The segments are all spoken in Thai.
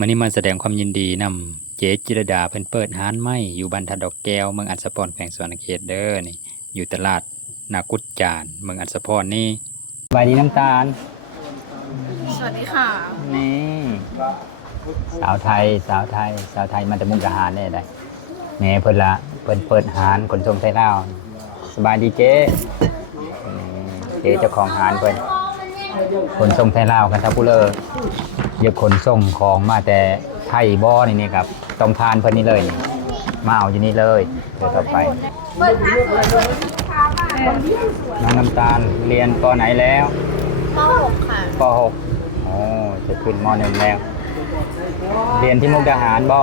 มื้อนี้มาแสดงความยินดีนำเจ๊จิรดาเพิ่นเปิดร้านใหม่อยู่บ้านทัดดอกแก้วเมืองอัศพรแขวงสวรรณเขตเด้อนี่อยู่ตลาดนากุดจานเมืองอัศพรนี่สบายดีน้ำตาล สวัสดีค่ะ นี่สาวไทยมาจากมุกดาหารเนี่ยได้แหม่เพิ่นละเพิ่นเปิดร้านขนส่งไทยลาวสบายดีเจ๊เจ๊เจ้าของร้านเพิ่นขนส่งไทยลาวกันทับผู้เลอเดี๋ยวขนส่งของมาแต่ไทยบ่อนี่ครับต้องทานเพิ่นนี่เลยนี่มาเอาอยู่นี่เลยเดี๋ยวต่อไปน้องน้ำตาลเรียนปไหนแล้ว ป .6 ค่ะ ป .6 โอ้จะขึ้นม .1 แล้วเรียนที่มุกดาหารบ่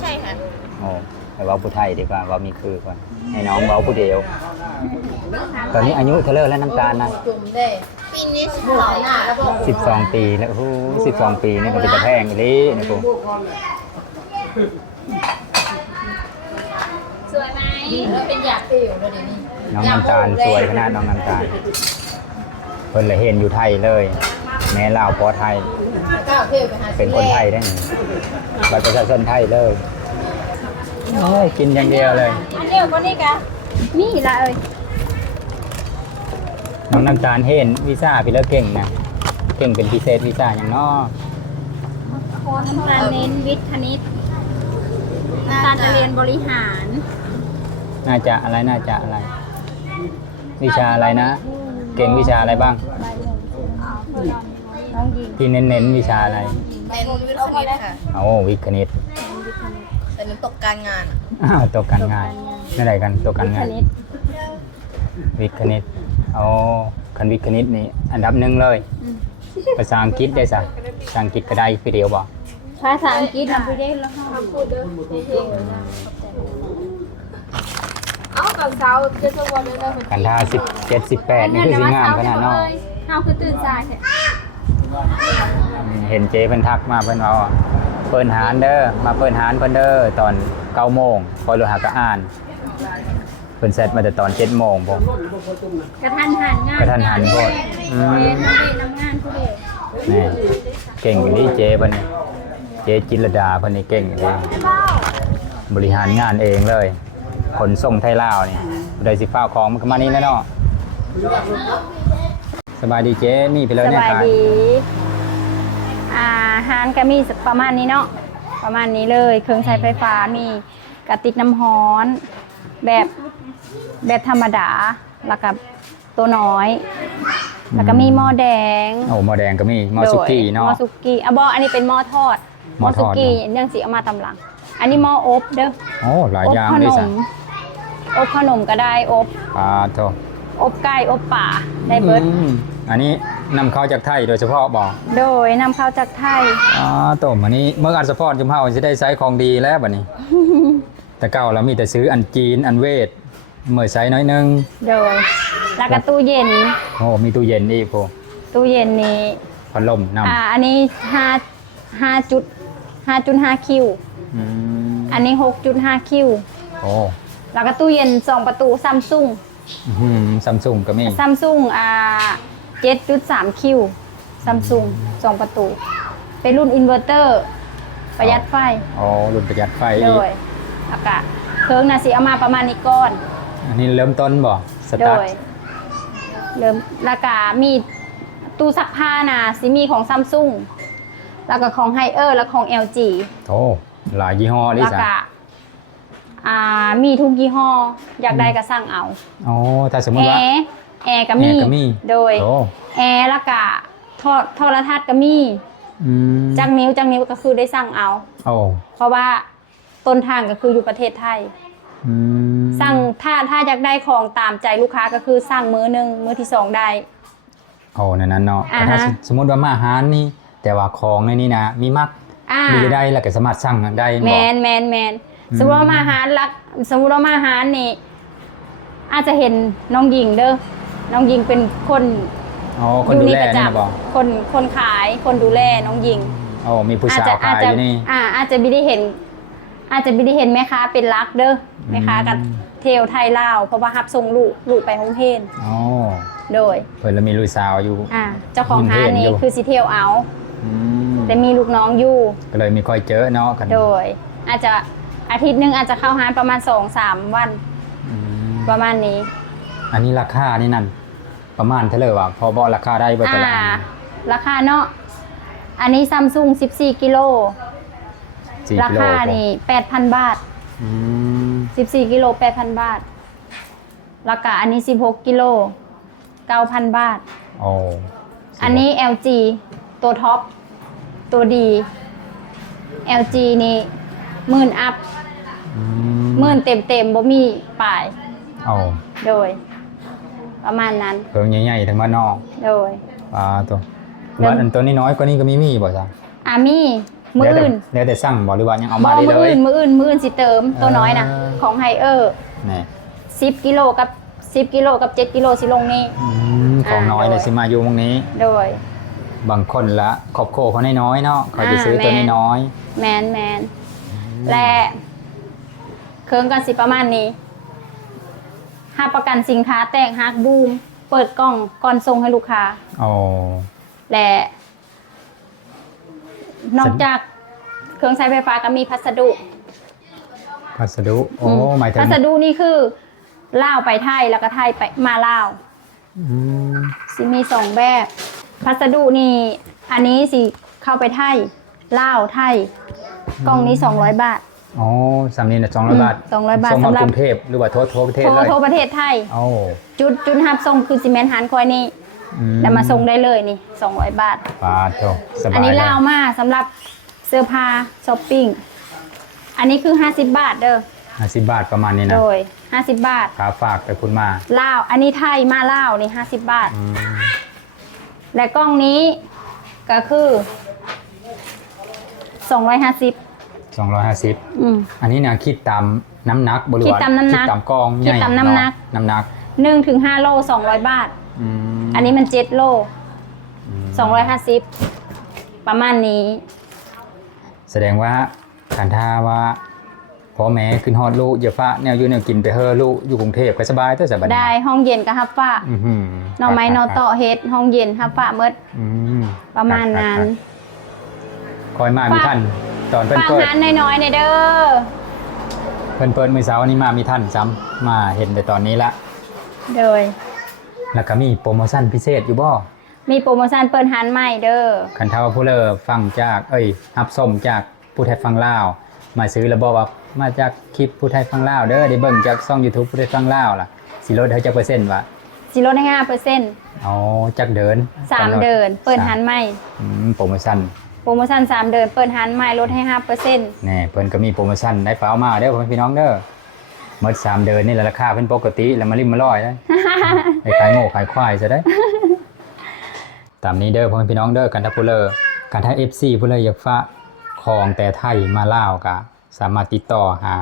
ใช่ค่ะ โอ้ไปเว้าผู้ไทยดีกว่าเว้ามีคือก่อนให้น้องเว้าผู้เดียวตอนนี้อายุเท่าไหร่แล้วน้ำตาลนะ จุ่มเด้ปีนี้12 12 ปีแล้วโอ้โห12 ปีนี่ก็เป็นตะแพงอีหลีนี่กู สวยไหมเป็นอยากติวเลยนี่ น้องน้ำตาลสวยขนาดน้องน้ำตาลเพิ่นเลยเห็นอยู่ไทยเลย แม่ลาวพอไทย ก้าวเที่ยวไปหา เป็นคนไทยได้นี่บัตรประชาชนไทยเลยโอ้ยกินอย่างเดียวเลย อันเดียวก็นี่กะนี่ละเอ้ย น้องน้ำตาลเห็นวีซ่าพี่เลิกเก่งนะเก่งเป็นพิเศษวีซ่าอย่างน้อ น้ำตาลเน้นวิทย์คณิตน้ำตาลจะเรียนบริหาร น่าจะอะไรวิชาอะไรนะ เก่งวิชาอะไรบ้าง น้องหญิง ที่เน้นวิชาอะไร เน้นวิทย์คณิตค่ะ โอ้วิทย์คณิต แต่น้ำตกการงาน อ้าวตกการงานนั่นอะไรกันตกการงาน คณิต วิทย์คณิตโอ้คันวิทย์คณิตนี่อันดับหนึ่งเลยภาษาอังกฤษได้สักภาษาอังกฤษก็ได้พี่เดียวบอก ภาษาอังกฤษนำไปได้แล้วค่ะพูดเด้อเอากับสาวจะสวัสดีเลย กันท่า17 18นี่คือสิงามขนาดเนอก เฮาคือตื่นสายแท้ เห็นเจ๊เพิ่นทักมาเพิ่นว่าเปิดหานเด้อมาเปิดหานเพิ่นเด้อตอน9 โมงพอเราหาก็อ่านเพิ่นเสร็จมาแต่ตอน7 โมงพอก ระทันหันงาน กระทันหันโพด เรียนทำงานผู้เดียว นี่เก่งอยู่นี่เจ๊เพิ่นเจ๊จิรดาเพิ่นนี่เก่งอยู่นี่บริหารงานเองเลยขนส่งไทยลาวนี่ได้สิฟ้าวของมันก็มานี่แน่เนาะสบายดีเจ๊มีไปเลย ส เนี่ย บาย ขาย ดีฮานก็มีประมาณนี้เนาะประมาณนี้เลยเครื่องใช้ไฟฟ้ามีกระติกน้ำร้อนแบบธรรมดาแล้วก็ตัวน้อย แล้วก็มีหม้อแดง โอ้หม้อแดงก็มีหม้อสุกี้เนาะ หม้อสุกี้อ่ะบออันนี้เป็นหม้อทอด หม้อทอด สุกี้เนื่องสิเอามาตำหลัง อันนี้หม้ออบเด้อ โอ้หลาย อบ อย่าง ข ด้ น วย ม สิ อบขนมก็ได้อบ ปลาโท อบไก่อบป่าได้เบิด อันนี้นำเข้าจากไทยโดยเฉพาะบอก โดยนำเข้าจากไทย ต้มอันนี้เมื่ออันสปอร์ตจุมเฮาจะได้ใช้ของดีแล้วบัดนี้ แต่เก่าเรามีแต่ซื้ออันจีนอันเวทเมื่อใช้น้อยนึง โดย แล้วก็ตู้เย็น โอ้มีตู้เย็นอีกโพ ตู้เย็นนี้ พัดลมนำ อันนี้5.5 คิว อืม อันนี้ 6.5 คิว โอ้ แล้วก็ตู้เย็น2ประตูซัมซุง ซัมซุงก็มี ซัมซุง7.3 คิวซัมซุง2ประตู เป็นรุ่นอินเวอร์เตอร์ ประหยัดไฟ โอ้รุ่นประหยัดไฟ โด อีก ยอากาศเครื่องน่ะสิเอามาประมาณนี้ก่อน อันนี้เริ่มต้นบ่ส โด ตาร์ท ยเริ่มแล้วก็มีตู้ซักผ้าน่ะสิมีของซัมซุงแล้วก็ของไฮเออร์และของ LG โอ้หลายยี่ห้อดิ แล้ว สะ ก็มีทุกยี่ห้ออยากได้ก็สั่งเอา โอ้ถ้าสมม แอ ติว่า ร์ก็มี แอร์ก็มี โดย โอ้ แอร์แล้วก็โทรทัศน์ก็มี อืม จักนิ้วก็คือได้สั่งเอา โอ้ เพราะว่าต้นทางก็คืออยู่ประเทศไทย อืม สั่งถ้าอยากได้ของตามใจลูกค้าก็คือสั่งมื้อหนึงมื้อที่สองได้ โอ้ในนั้นเนาะแต่ถ้า อ่าฮะ สมมติว่ามาหารนี่แต่ว่าของในนี้นะมีมัก มีได้แล้วก็สามารถสั่งได้ แม บอก นสมมติว่ามาหารรักสมมติว่ามาหารนี่อาจจะเห็นน้องหญิงเด้อน้องหญิงเป็นคน อ๋อคนดูแล ประ นี่นะบอก คนขายคนดูแลน้องหญิง โอ้มีผู้สาวขายอยู่นี่ อาจจะไม่ได้เห็น แม่ค้าเป็นรักเด้อแม่ค้ากับเทลไทยลาวเพราะว่าฮับส่งลูกไปโรงเรียน อ๋อ โดย เพิ่นแล้วมีลูกสาวอยู่ เจ้าของร้าน เห็นอยู่ นี่คือสิเทลเอา อ อืม แต่มีลูกน้องอยู่ ก็เลยมีค่อยเจอเนาะกัน โดย อาจจะอาทิตย์หนึงอาจจะเข้าหานประมาณ 2-3 วัน อืม ประมาณนี้ อันนี้ราคานี่นั่นประมาณเท่าไหร่วะพอบอกราคาได้บ่แต่ละอัน ราคาเนาะอันนี้ซัมซุง14กิโล 4 รา กิโล คานี่ 8,000 บาท อืม 14กิโล 8,000 บาทราคาอันนี้16กิโล 9,000 บาท โอ้ อันนี้ LG ตัวท็อปตัวดี LG นี่10,000 อัพ อื 10,000เต็มบ่มีป่าย โอ้ โดย ประมาณนั้น เครื่องใหญ่ๆทั้งบ้านนอก โดย ตัว เริ่ม ว่าอันตัวนี้น้อยกว่านี้ก็มีบ่จ้ะ มีมืออื่น เดี๋ยวแต่สั่งบ่หรือว่ายังเอามา บ่ ได้ มือ เลย อื่นมืออื่นสิเติมตัวน้อยนะ ของไฮเออร์ นี่ 10กิโลกับ10กิโลกับ7กิโลสิลงนี่ ของน้อยเลยสิมาอยู่ตรงนี้ โดย บางคนละครอบครัวเขาน้อยๆเนาะเขาจะซื้อตัวน้อย แมนและเครื่องกันสิประมาณนี้หาประกันสินค้าแตกฮักบูม เปิดกล่องก่อนส่งให้ลูกค้า ๆโอ้ และนอกจากเครื่องใช้ไฟฟ้าก็มีพัสดุ พัสดุโอ้หมายถึง พัสดุนี่คือล่าวไปไทยแล้วก็ไทยไปมาล่าว อืม สิมี2แบบ พัสดุนี่อันนี้สิเข้าไปไทยล่าวไทยกล่องนี้200 บาท โอ้สามนี้นะ200 บาท 200 บาท ส่งมา สำหรับ กรุงเทพหรือว่าทั่วประเทศเลย โทรประเทศไทย โอ้ จุดฮับส่งคือซีเมนต์หันคอยนี่แล้วมาส่งได้เลยนี่200 บาท ปาโตสบาย อันนี้ เลย ลาวมาสำหรับเสื้อผ้าช้อปปิ้งอันนี้คือ50 บาทเด้อ 50 บาทประมาณนี้นะ โดย50 บาท ค่าฝากไปคุณมา ลาวอันนี้ไทยมาลาวนี่50 บาท อืม และกล้องนี้ก็คือ250 250 อืม อันนี้นะคิดตามน้ำหนักบริวาร คิดตามน้ำหนัก คิดตามกอง คิดตามน้ำหนัก เาะน้ำหนัก 1 ถึง 5 โล200 บาท อันนี้มัน7 โล 250 ประมาณนี้ แสดงว่าขันท่าว่าพ่อแม่ขึ้นฮอดลูกอย่าฟ้าแนวอยู่แนวกินไปเฮอลูกอยู่กรุงเทพก็สบายแต่สบาย ได้ห้องเย็นก็ฮับฟ้า อื้อหือ หน่อไม้หนอเตาะเฮ็ดห้องเย็นฮับฟ้าเมด อืม ประมาณนั้น คอยมามีท่านตอนเพิ่น ฟัง เปิด หานน้อยๆในเด้อ เพิ่นเปิดมื้อเช้านี้มามีท่านซ้ำมาเห็นแต่ตอนนี้ละ โดย แล้วก็มีโปรโมชั่นพิเศษอยู่บ่ มีโปรโมชั่นเปิดหานใหม่เด้อ คันท่าว่าผู้เลอฟังจากรับส้มจากผู้ไทยฟังลาวมาซื้อแล้วบอกว่ามาจากคลิปผู้ไทยฟังลาวเด้อได้เบิ่งจากช่อง YouTube ผู้ไทยฟังลาวล่ะสิลดให้จักเปอร์เซ็นต์วะ สิลดให้5% อ๋อจักเดิน 3 เดือนเปิดหานใหม่ โปรโมชั่น โปรโมชั่น3 เดือนเปิดหานใหม่ลดให้ 5% แน่เพิ่นก็มีโปรโมชั่นได้ฟ้าวมาเด้อพ่อแม่พี่น้องเด้อหมด3เดือนนี่แหละราคาเพิ่นปกติแล้วมาริมมาร้อยได้ ไปขายโง่ขายควายซะได้ ตามนี้เด้อพ่อแม่พี่น้องเด้อกันถ้าผู้เลอกันถ้า FC ผู้เลออยากฝากของแต่ไทยมาลาวก็สามารถติดต่อหา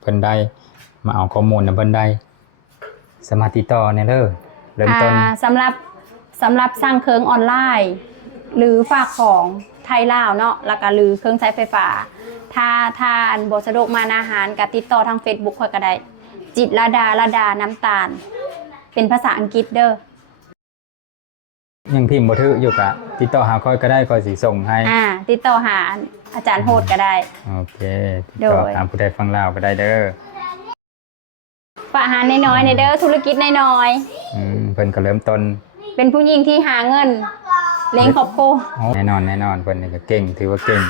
เพิ่นได้มาเอาข้อมูลนำเพิ่นได้สามารถติดต่อแน่เด้อเริ่มต้น สำหรับสร้างเครื่องออนไลน์ หรือฝากของไทยลาวเนาะแล้วก็หรือเครื่องใช้ไฟฟ้า ถ้าอันบ่สะดวกมาอาหารก็ติดต่อทาง Facebook ค่อยก็ได้ จิตรดาน้ำตาล เป็นภาษาอังกฤษเด้อ ยังพิมพ์บ่ถืออยู่กะติดต่อหาค่อยก็ได้ค่อยสิส่งให้ ติดต่อหาอาจารย์โหดก็ได้ โอเคติดต่อ โดย ตามผู้ใดฟังลาวก็ได้เด้อ ฝากอาหารน้อยๆในเด้อธุรกิจน้อย เพิ่นก็เริ่มต้น ๆเป็นผู้หญิงที่หาเงินเลี้ยงครอบครัว แน่นอนเพิ่นนี่ก็เก่งถือว่าเก่ง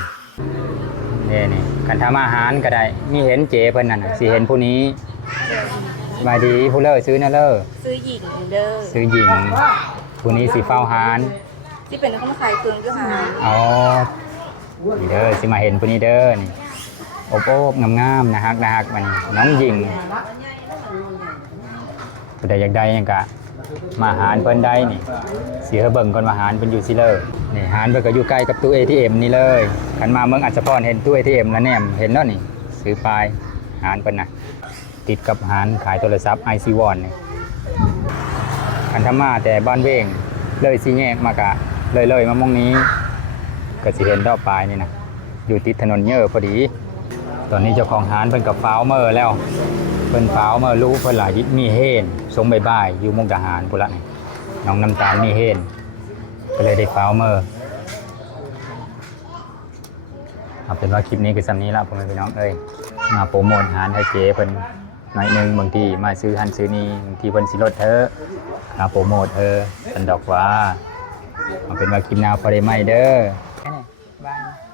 นี่คันทำอาหารก็ได้มีเห็นเจเพิ่นนั่นน่ะสิเห็นผู้นี้สบายดีผู้เลอซื้อนะเลอ ซื้อหญิงเด้อ ซื้อหญิงผู้นี้สิเฝ้าหาร ที่เป็นคนขายเครื่องก็หา อ๋อนี่เด้อสิมาเห็นผู้นี้เด้อนี่อบงามๆนะฮักมันน้องหญิงผู้ใดอยากได้หยังก็มาหารเพิ่นได้นี่สิเฮาเบิ่งก่อนว่าหารเพิ่นอยู่ซิเลอนี่หารเพิ่นก็อยู่ใกล้กับตู้ ATM นี่เลยคันมาเมืองอัศพรเห็นตู้ ATM แล้วแนมเห็นเนาะนี่ซื้อปลายหารเพิ่นน่ะติดกับหารขายโทรศัพท์ IC One นี่คันทำมาแต่บ้านเวงเลยสิแยกมากะเลยมามองนี้ก็สิเห็นดอกปลายนี่นะอยู่ติดถนนเยอะพอดี ตอนนี้เจ้าของหารเพิ่นกับฟ้าวเมอร์แล้วเพิ่นฟ้าวเมอร์รู้เพิ่นหลายมีเฮนสงบ่ายๆอยู่มุกดาหารพุ่นละนี่น้องน้ำตาลมีเฮนก็เลยได้ฟ้าวเมอร์ เอาเป็นว่าคลิปนี้คือสำนี้แล้วพ่อแม่พี่น้องเอ้ยมาโปรโมทอาหารให้เจ๊เพิ่นหน่อยหนึงบางทีมาซื้อหันซื้อนี่บางทีเพิ่นสิลดเธอมาโปรโมทเพิ่นดอกว่าเอาเป็นว่าคลิปหน้าพอได้ไหมเด้อแค่นี้บาย